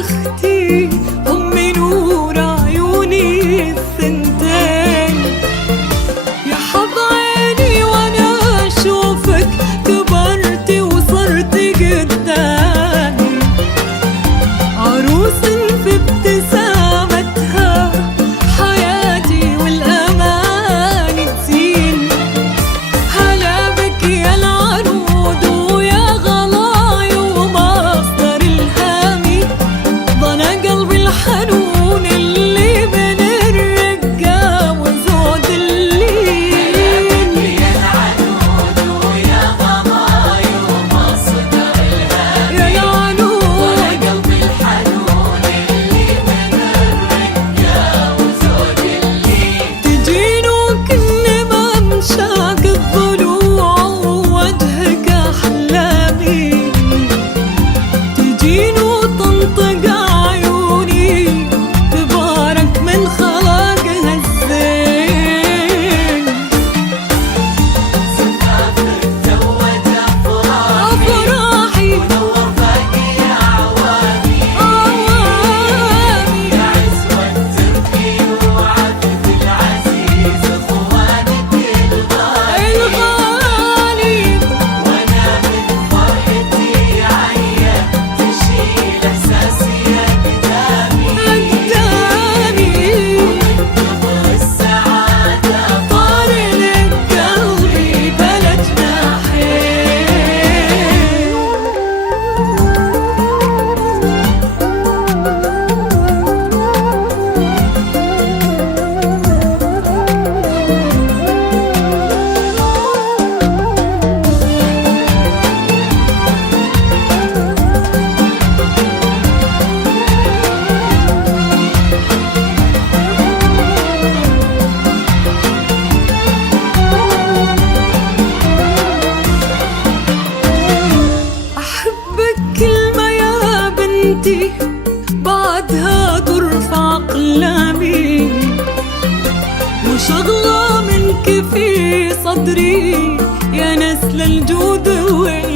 اختي أمي نور عيوني الثنتين، يا حظ عيني وانا اشوفك كبرتي وصرتي قدامي، عروس في ابتسامتها حياتي والامان تزين. هلا بك يا العروض ويا غلاي ومصدر الهامي، ضنا قلبي الحنون اللي بين الرقة وزود اللين. يا العنود ويا غلاي ومصدر الهامي، يا العنود ضنا قلبي الحنون اللي بين الرقة وزود اللين. تجين وكل ممشاك الضلوع ووجهك أحلامي، تجين وتنطق عيوني تبارك من خلقها الزين. زفافك زود أفراحي ونور باقي أعوامي، أوامي يا عزوة تركي وعبد العزيز اخوانك الغالي. الغالي، وانا من فرحتي عيا تشيل احساسي اقدامي، ومن كبر السعادة طار لك قلبي بلا أحبك كلمة يا بنتي بعدها ترفع أقلامي، وشغلة منك في صدري يا نسل الجود وين.